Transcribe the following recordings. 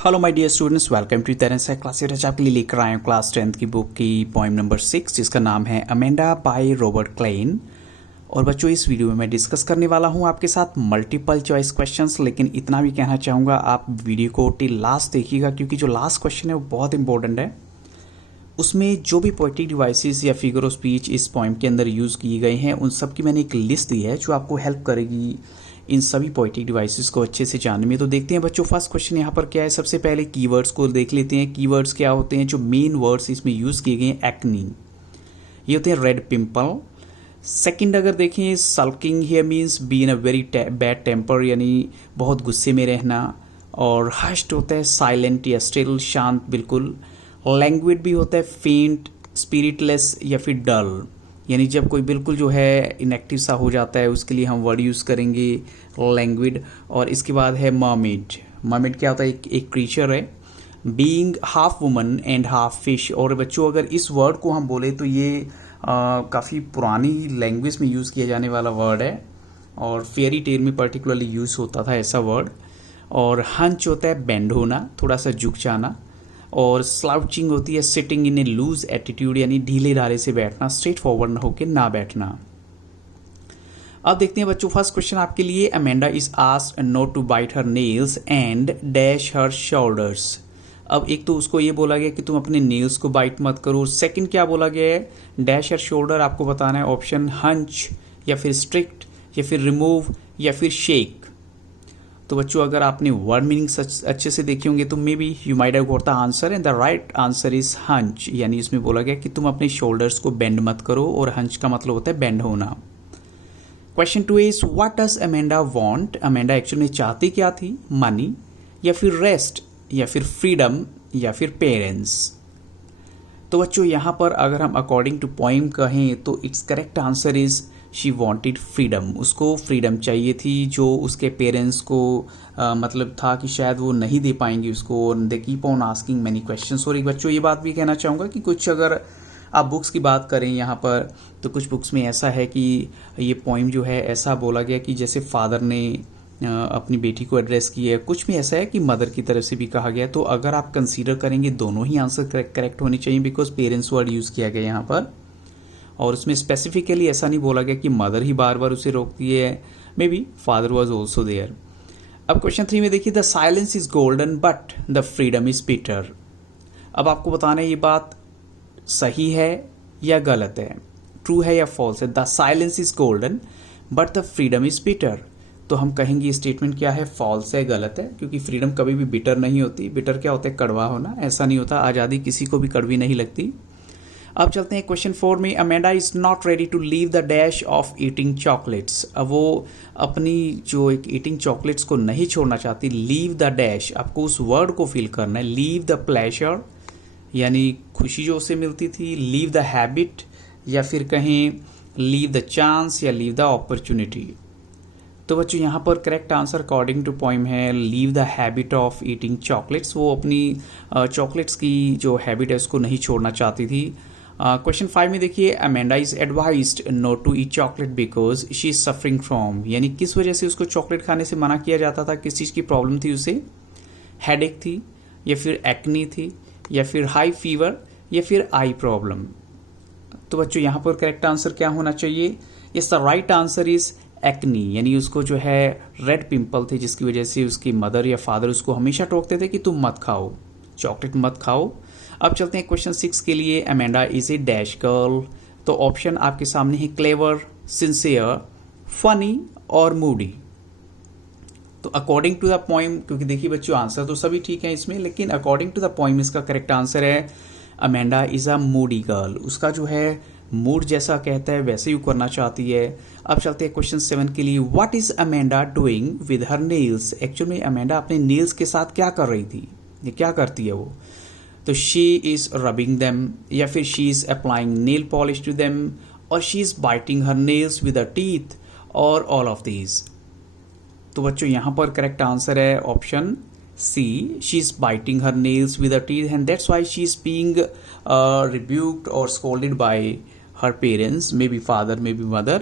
Hello my dear students, welcome to तरह से classes. आज आपके लिए लेकर आए हैं क्लास 10th की बुक की पोइम नंबर 6 जिसका नाम है अमेंडा बाय रॉबर्ट क्लेन। और बच्चों, इस वीडियो में मैं डिस्कस करने वाला हूं आपके साथ मल्टीपल चॉइस क्वेश्चंस, लेकिन इतना भी कहना चाहूँगा आप वीडियो को टिल लास्ट देखिएगा क्योंकि जो लास्ट क्वेश्चन है वो बहुत इंपॉर्टेंट है। उसमें जो भी पोएटिक डिवाइसेस या फिगर ऑफ स्पीच इस पोइम के अंदर यूज़ किए गए हैं उन सब की मैंने एक लिस्ट दी है जो आपको हेल्प करेगी इन सभी पोएटिक डिवाइसेस को अच्छे से जानने में। तो देखते हैं बच्चों, फर्स्ट क्वेश्चन यहाँ पर क्या है। सबसे पहले कीवर्ड्स को देख लेते हैं। कीवर्ड्स क्या होते हैं? जो मेन वर्ड्स इसमें यूज़ किए गए हैं, एक्नी, ये होते हैं रेड पिंपल। सेकंड अगर देखें, sulking here means be in a very bad temper, यानी बहुत गुस्से में रहना। और हश्ड होता है साइलेंट या स्टिल, शांत बिल्कुल। लैंग्विड भी होता है फेंट, स्पिरिटलेस या फिर डल, यानी जब कोई बिल्कुल जो है इनएक्टिव सा हो जाता है उसके लिए हम वर्ड यूज़ करेंगे लैंग्विड। और इसके बाद है मर्मेड। मर्मेड क्या होता है? एक क्रीचर है, being half woman and half fish. और बच्चों, अगर इस वर्ड को हम बोले तो ये काफ़ी पुरानी लैंग्वेज में यूज़ किया जाने वाला वर्ड है और फेयरी टेल में पर्टिकुलरली यूज़ होता था ऐसा वर्ड। और हंच होता है बेंड होना, थोड़ा सा झुक जाना। और स्लाउचिंग होती है sitting in a loose attitude, यानी ढीले ढाले से बैठना, स्ट्रेट फॉरवर्ड होकर ना बैठना। अब देखते हैं बच्चों, फर्स्ट क्वेश्चन आपके लिए। Amanda is asked not to bite her nails and dash her shoulders. अब एक तो उसको ये बोला गया कि तुम अपने नेल्स को बाइट मत करो। सेकंड क्या बोला गया है? Dash her shoulder. आपको बताना है ऑप्शन हंच या फिर स्ट्रिक्ट या फिर रिमूव या फिर शेक। तो बच्चों, अगर आपने वर्ड मीनिंग अच्छे से देखे होंगे तो may be you might have got the answer and the right answer is hunch. यानी इसमें बोला गया कि तुम अपने शोल्डर्स को बेंड मत करो और हंच का मतलब होता है बेंड होना। Question 2 is what does Amanda want. Amanda actually चाहती क्या थी? मनी या फिर रेस्ट या फिर फ्रीडम या फिर पेरेंट्स। तो बच्चों, यहाँ पर अगर हम अकॉर्डिंग टू पोइम कहें तो it's correct answer is she wanted freedom. उसको फ्रीडम चाहिए थी जो उसके पेरेंट्स को मतलब था कि शायद वो नहीं दे पाएंगे उसको। They keep on asking many questions. और एक बच्चों, ये बात भी कहना चाहूँगा कि कुछ अगर आप बुक्स की बात करें यहाँ पर तो कुछ बुक्स में ऐसा है कि ये पोइम जो है ऐसा बोला गया कि जैसे फादर ने अपनी बेटी को एड्रेस की है, कुछ में ऐसा है कि मदर की तरफ से भी कहा गया है। तो अगर आप कंसीडर करेंगे दोनों ही आंसर करेक्ट होने चाहिए बिकॉज पेरेंट्स वर्ड यूज़ किया गया यहाँ पर। और उसमें स्पेसिफिकली ऐसा नहीं बोला गया कि मदर ही बार बार उसे रोकती है, maybe father was also there. अब क्वेश्चन 3 में देखिए, the silence is golden but the freedom is bitter. अब आपको बताना है ये बात सही है या गलत है, ट्रू है या फॉल्स है। The silence is golden but the freedom is bitter. तो हम कहेंगे ये स्टेटमेंट क्या है, फॉल्स है, गलत है, क्योंकि फ्रीडम कभी भी बिटर नहीं होती। बिटर क्या होता है? कड़वा होना। ऐसा नहीं होता, आज़ादी किसी को भी कड़वी नहीं लगती। अब चलते हैं क्वेश्चन 4 में। Amanda is not ready to leave the dash of eating chocolates. अब वो अपनी जो एक ईटिंग चॉकलेट्स को नहीं छोड़ना चाहती। लीव द डैश, आपको उस वर्ड को फील करना है। लीव द प्लेजर, यानी खुशी जो उसे मिलती थी। लीव द हैबिट या फिर कहें लीव द चांस या लीव द अपॉर्चुनिटी। तो बच्चों, यहाँ पर correct answer according to poem है leave the habit of eating chocolates. वो अपनी चॉकलेट्स की जो हैबिट है उसको नहीं छोड़ना चाहती थी। क्वेश्चन 5 में देखिए, Amanda is advised not to eat chocolate because she is suffering from, यानी किस वजह से उसको चॉकलेट खाने से मना किया जाता था? किस चीज़ की प्रॉब्लम थी उसे? हेडेक थी या फिर एक्नी थी या फिर हाई फीवर या फिर आई प्रॉब्लम। तो बच्चों, यहाँ पर करेक्ट आंसर क्या होना चाहिए? इस the right answer is acne, यानी उसको जो है रेड पिंपल थे जिसकी वजह से उसकी मदर या फादर उसको हमेशा टोकते थे कि तुम मत खाओ चॉकलेट, मत खाओ। अब चलते हैं क्वेश्चन 6 के लिए। Amanda is a dash girl. तो ऑप्शन आपके सामने है क्लेवर, सिंसियर, फनी और मूडी। तो अकॉर्डिंग टू द पोइम, क्योंकि देखिए बच्चों आंसर तो सभी ठीक है इसमें, लेकिन अकॉर्डिंग टू द पोइम इसका करेक्ट आंसर है Amanda is a Moody girl. उसका जो है मूड जैसा कहता है वैसे ही करना चाहती है। अब चलते हैं क्वेश्चन 7 के लिए। What is Amanda doing with her nails. Actually में अमेंडा अपने नेल्स के साथ क्या कर रही थी, ये क्या करती है वो? तो शी इज रबिंग देम या फिर she is applying nail polish to them और she is biting her nails with a teeth और ऑल ऑफ दीज। तो बच्चों, यहाँ पर करेक्ट आंसर है option C, she is biting her nails with a teeth and that's why she is being rebuked or scolded by her parents, maybe father, maybe mother.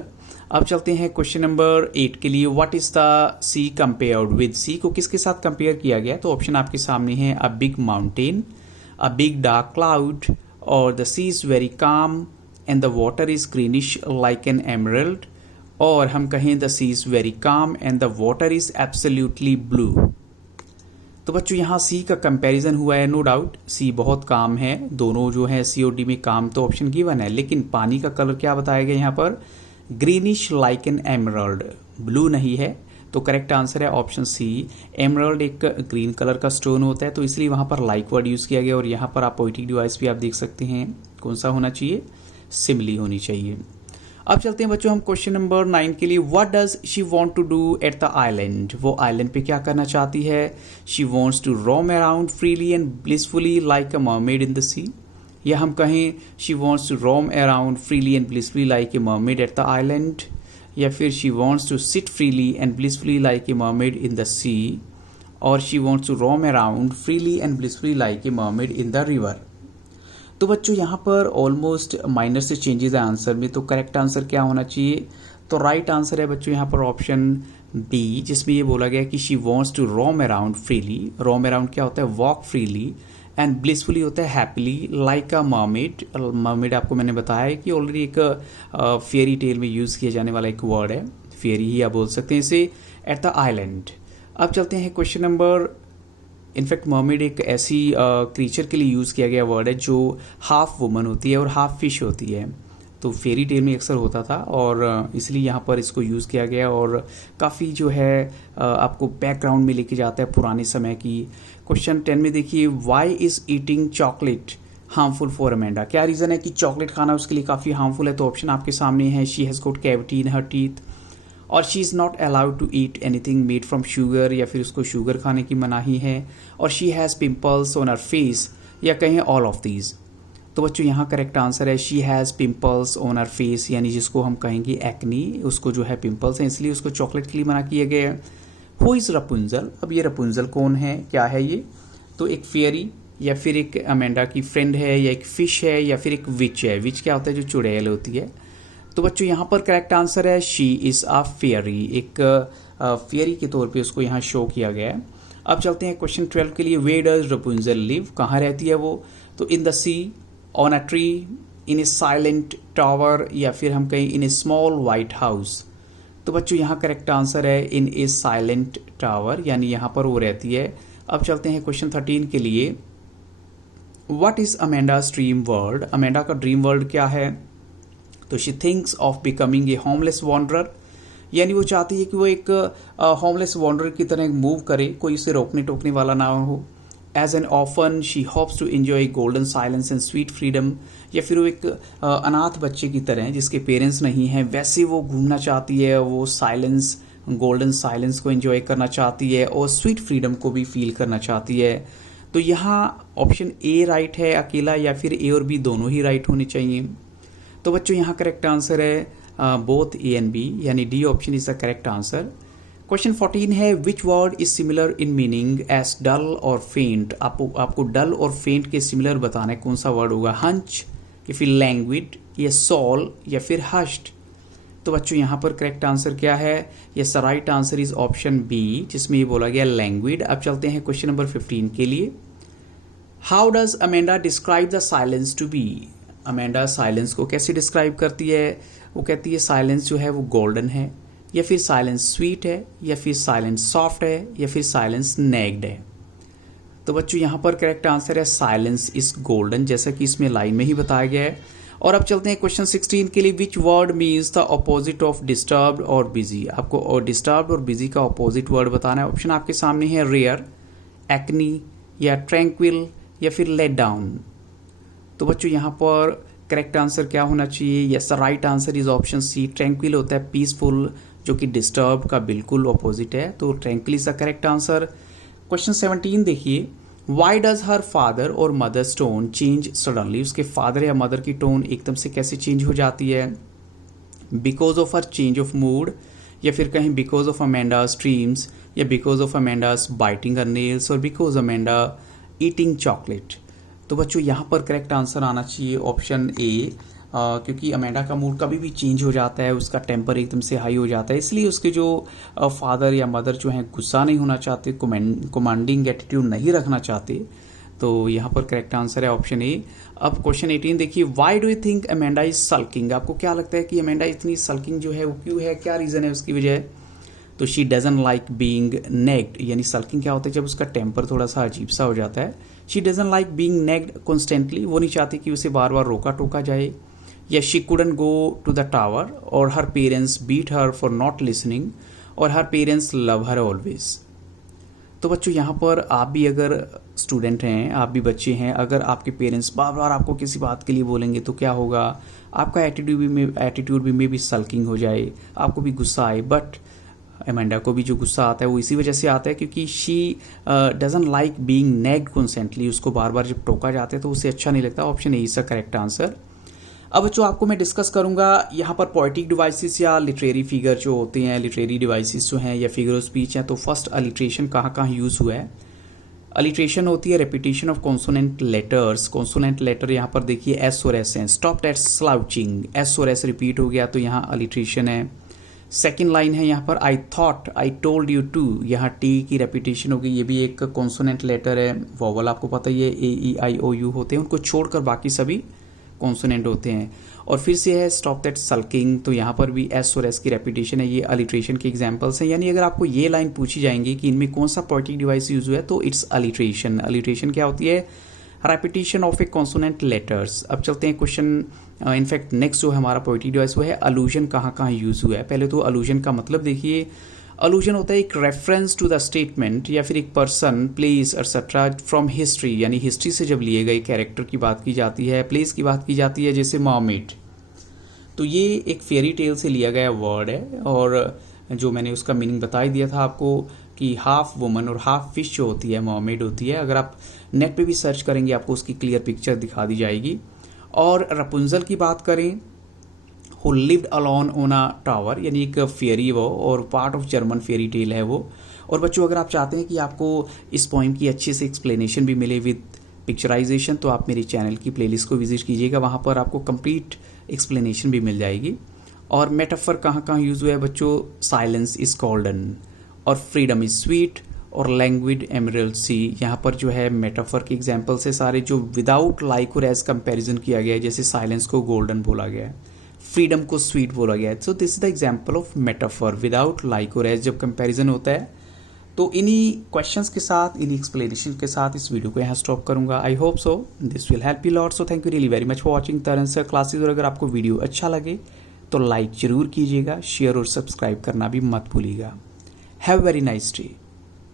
अब चलते हैं question number 8 के लिए। What is the sea compared with? Sea को किसके साथ compare किया गया? तो ऑप्शन आपके सामने है a big mountain, a big dark cloud, और the sea is very calm and the water is greenish like an emerald, और हम कहें the sea is very calm and the water is absolutely blue. तो बच्चों यहाँ सी का comparison हुआ है, नो डाउट सी बहुत काम है, दोनों जो है सी और डी में काम तो ऑप्शन गिवन है, लेकिन पानी का कलर क्या बताया गया यहाँ पर? Greenish like an emerald, blue नहीं है। तो करेक्ट आंसर है ऑप्शन सी। एमरल्ड एक ग्रीन कलर का स्टोन होता है, तो इसलिए वहाँ पर लाइक वर्ड यूज़ किया गया। और यहाँ पर आप पोएटिक डिवाइस भी आप देख सकते हैं, कौन सा होना चाहिए? सिमिली होनी चाहिए। अब चलते हैं बच्चों हम क्वेश्चन नंबर 9 के लिए। What does she want to do at the island? वो आइलैंड पे क्या करना चाहती है? She wants to roam around freely and blissfully like a mermaid in the sea, या हम कहें she wants to roam around freely and blissfully like a mermaid at the island, या फिर she wants to sit freely and blissfully like a mermaid in the sea, और she wants to roam around freely and blissfully like a mermaid in the river. तो बच्चों यहाँ पर almost minor से changes है answer में, तो correct answer क्या होना चाहिए? तो राइट आंसर है बच्चों यहाँ पर ऑप्शन बी, जिसमें ये बोला गया कि she wants to roam around freely. Roam around क्या होता है? वॉक फ्रीली, एंड ब्लिसफुली होता है happily like a mermaid. Mermaid आपको मैंने बताया है कि ऑलरेडी एक फेयरी टेल में यूज़ किया जाने वाला एक वर्ड है, फेयरी ही आप बोल सकते हैं इसे, एट द आइलैंड। अब चलते हैं क्वेश्चन नंबर, इनफैक्ट मर्मेड एक ऐसी क्रीचर के लिए यूज़ किया गया वर्ड है जो हाफ वुमन होती है और हाफ फिश होती है, तो फेरी टेल में अक्सर होता था और इसलिए यहाँ पर इसको यूज़ किया गया। और काफ़ी जो है आपको बैकग्राउंड में लेके जाता है पुराने समय की। क्वेश्चन 10 में देखिए, why is eating chocolate harmful for Amanda? क्या रीज़न है कि चॉकलेट खाना उसके लिए काफ़ी हार्मफुल है? तो ऑप्शन आपके सामने है, she has got cavity in her teeth, और she is not allowed to eat anything made from sugar, या फिर उसको शुगर खाने की मनाही है, और she has pimples on her face, या कहें ऑल ऑफ दीज। तो बच्चों यहाँ करेक्ट आंसर है she has pimples on her face, यानी जिसको हम कहेंगे एक्नी, उसको जो है पिम्पल्स हैं, इसलिए उसको चॉकलेट के लिए मना किया गया है। Who is Rapunzel? अब ये रपुंजल कौन है, क्या है ये? तो एक फेयरी, या फिर एक अमेंडा की फ्रेंड है, या एक फिश है, या फिर एक विच है। विच क्या होता है? जो चुड़ैल होती है। तो बच्चों यहाँ पर करेक्ट आंसर है शी इज़ अ फेयरी, एक फेयरी के तौर पे उसको यहाँ शो किया गया है। अब चलते हैं क्वेश्चन 12 के लिए। Where does Rapunzel live? कहाँ रहती है वो? तो in the sea, on a tree, in a silent tower, या फिर हम कहें in a small white house. तो बच्चों यहाँ करेक्ट आंसर है इन ए साइलेंट टावर, यानी यहाँ पर वो रहती है। अब चलते हैं क्वेश्चन 13 के लिए। What is Amanda's dream world? Amanda का ड्रीम वर्ल्ड क्या है? तो she thinks of becoming a homeless wanderer, यानी वो चाहती है कि वो एक होमलेस वॉन्डरर की तरह मूव करे, कोई उसे रोकने टोकने वाला ना हो। As an often she hopes to enjoy golden silence and sweet freedom, या फिर वो एक अनाथ बच्चे की तरह जिसके पेरेंट्स नहीं हैं, वैसे वो घूमना चाहती है, वो साइलेंस, गोल्डन साइलेंस को एंजॉय करना चाहती है और स्वीट फ्रीडम को भी फील करना चाहती है। तो यहाँ ऑप्शन ए राइट है अकेला, या फिर ए और बी दोनों ही राइट होने चाहिए। तो बच्चों यहाँ करेक्ट आंसर है बोथ ए एंड बी, यानी D option is the correct answer. Question 14 है, which word is similar in meaning as dull और फेंट? आपको डल और फेंट के सिमिलर बताना है, कौन सा वर्ड होगा? हंच, या फिर लैंग्विड, या सॉल, या फिर हश्ड। तो बच्चों यहाँ पर करेक्ट आंसर क्या है? Yes, right answer is option B, जिसमें ये बोला गया लैंग्विड। अब चलते हैं क्वेश्चन नंबर 15 के लिए। How does Amanda describe the silence to be? Amanda silence को कैसे डिस्क्राइब करती है? वो कहती है साइलेंस जो है वो गोल्डन है, या फिर साइलेंस स्वीट है, या फिर साइलेंस सॉफ्ट है, या फिर साइलेंस नेग्ड है। तो बच्चों यहाँ पर करेक्ट आंसर है साइलेंस इज गोल्डन, जैसा कि इसमें लाइन में ही बताया गया है। और अब चलते हैं क्वेश्चन 16 के लिए। Which word means the opposite of disturbed और बिजी? आपको डिस्टर्ब्ड और बिजी का अपोजिट वर्ड बताना है। ऑप्शन आपके सामने है, रेयर, एक्नी, या ट्रैंक्विल, या फिर लेट डाउन। तो बच्चों यहाँ पर करेक्ट आंसर क्या होना चाहिए? Yes, right answer is option C, tranquil होता है पीसफुल, जो कि डिस्टर्ब का बिल्कुल ऑपोजिट है, तो tranquil is the correct answer. Question 17 देखिए। वाई डज हर फादर और मदर्स टोन चेंज सडनली? उसके फादर या मदर की टोन एकदम से कैसे चेंज हो जाती है? Because of her change of mood, या फिर कहीं बिकॉज ऑफ अमेंडा's ड्रीम्स, या because of Amanda's biting her nails, और बिकॉज अमेंडा ईटिंग चॉकलेट। तो बच्चों यहाँ पर करेक्ट आंसर आना चाहिए ऑप्शन ए, क्योंकि अमेंडा का मूड कभी भी चेंज हो जाता है, उसका टेम्पर एकदम से हाई हो जाता है, इसलिए उसके जो फादर या मदर जो हैं गुस्सा नहीं होना चाहते, कमांडिंग एटीट्यूड नहीं रखना चाहते। तो यहाँ पर करेक्ट आंसर है ऑप्शन ए। अब क्वेश्चन 18 देखिए, why do you think Amanda is sulking? आपको क्या लगता है कि अमेंडा इतनी सल्किंग जो है वो क्यों है, क्या रीज़न है उसकी वजह? तो शी डजन लाइक बींग नेग्ड, यानी सल्किंग क्या होता है, जब उसका टेम्पर थोड़ा सा अजीब सा हो जाता है। She doesn't like being nagged constantly, वो नहीं चाहती कि उसे बार बार रोका टोका जाए। या she couldn't go to the tower, और her parents beat her for not listening, और her parents love her always. तो बच्चों यहाँ पर आप भी अगर स्टूडेंट हैं, आप भी बच्चे हैं, अगर आपके पेरेंट्स बार बार आपको किसी बात के लिए बोलेंगे तो क्या होगा, आपका एटीट्यूड भी मे भी सल्किंग हो जाए, आपको भी गुस्सा आए। बट अमेंडा को भी जो गुस्सा आता है वो इसी वजह से आता है क्योंकि she doesn't like being nagged constantly, उसको बार बार जब टोका जाता है तो उसे अच्छा नहीं लगता। Option A is the correct answer. अब बच्चों आपको मैं डिस्कस करूंगा यहाँ पर पोएटिक डिवाइसेस या लिटरेरी फिगर जो होते हैं, लिटरेरी डिवाइसेस जो हैं या फिगर ऑफ स्पीच हैं। तो फर्स्ट अलिट्रेशन कहाँ कहाँ यूज़ हुआ है? अलिट्रेशन होती है repetition of consonant letters. Consonant letter यहाँ पर देखिए एस और एस हैं। स्टॉप दैट स्लाउचिंग, एस और एस रिपीट हो गया तो यहाँ अलिट्रेशन है। सेकेंड लाइन है यहाँ पर I thought I told you to, यहाँ टी की रेपिटेशन होगी, ये भी एक कॉन्सोनेंट लेटर है। वोवल आपको पता ही है, ए ई आई ओ यू होते हैं, उनको छोड़कर बाकी सभी कॉन्सोनेंट होते हैं। और फिर से है स्टॉप दैट सल्किंग, तो यहाँ पर भी एस और एस की रेपिटेशन है। ये अलिट्रेशन के एग्जांपल्स हैं। यानी अगर आपको ये लाइन पूछी जाएंगी कि इनमें कौन सा पोएटिक डिवाइस यूज हुआ है तो इट्स अलिट्रेशन। अलिट्रेशन क्या होती है? Repetition of A consonant letters. अब चलते हैं क्वेश्चन, इनफैक्ट नेक्स्ट जो है हमारा पोएटिक डिवाइस वो है अलूजन कहाँ कहाँ यूज हुआ है। पहले तो अलूजन का मतलब देखिए, अलूजन होता है एक रेफरेंस टू द स्टेटमेंट या फिर एक person, place etcetera from history, यानी हिस्ट्री से जब लिए गए कैरेक्टर की बात की जाती है, प्लेस की बात की जाती है, जैसे मर्मेड। तो ये एक फेरी टेल से लिया गया वर्ड है, और जो मैंने उसका मीनिंग बता ही दिया था आपको कि हाफ वुमन और हाफ फिश जो होती है मर्मेड होती है। अगर आप नेट पे भी सर्च करेंगे आपको उसकी क्लियर पिक्चर दिखा दी जाएगी। और रपुंजल की बात करें, who lived alone on a tower, यानी एक फेरी वो, और part of German fairy tale है वो। और बच्चों अगर आप चाहते हैं कि आपको इस पोइम की अच्छे से एक्सप्लेनेशन भी मिले विद पिक्चराइजेशन तो आप मेरे चैनल की प्लेलिस्ट को विजिट कीजिएगा, वहाँ पर आपको कंप्लीट एक्सप्लेनेशन भी मिल जाएगी। और मेटाफर कहाँ कहाँ यूज़ हुआ है बच्चों? साइलेंस इज गोल्डन, और फ्रीडम इज स्वीट, और लैंग्विड एमरल्ड सी। यहाँ पर जो है मेटाफर के एग्जाम्पल्स है सारे जो विदाउट लाइक और एज कंपेरिजन किया गया है। जैसे साइलेंस को गोल्डन बोला गया है, फ्रीडम को स्वीट बोला गया है। So this is the example of metaphor, without like और एज जब कंपैरिजन होता है। तो इन्हीं क्वेश्चंस के साथ, इन्हीं एक्सप्लेनेशन के साथ इस वीडियो को यहाँ स्टॉप करूंगा। I hope so this will help you lot. So thank you really very much for watching Taran sir classes. और अगर आपको वीडियो अच्छा लगे तो लाइक जरूर कीजिएगा, शेयर और सब्सक्राइब करना भी मत भूलिएगा। Have very nice day.